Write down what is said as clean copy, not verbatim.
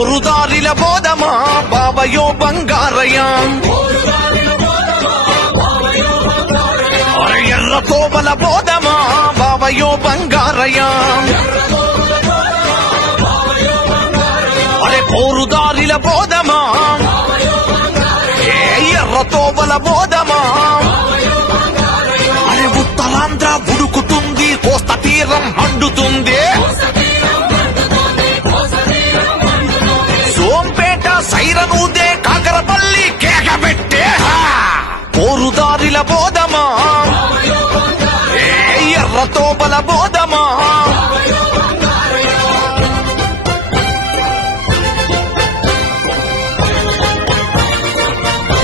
పోరుదారిల బోధమా బావయో బంగారయ్య అరే ఎర్ర తోబల బోధమా బావయో బంగారయ్య అరే పోరుదారిల బోధమా ఎర్ర తోబల బోధమా అరే ఉత్తరాంధ్ర ఉడుకుతుంది కోస్త తీరం మండుతుంది సోంపేట సైరనూదే కాకరపల్లి కేకబెట్టే పోరుదారిల బోధమా ఎర్ర తోబల బోధమా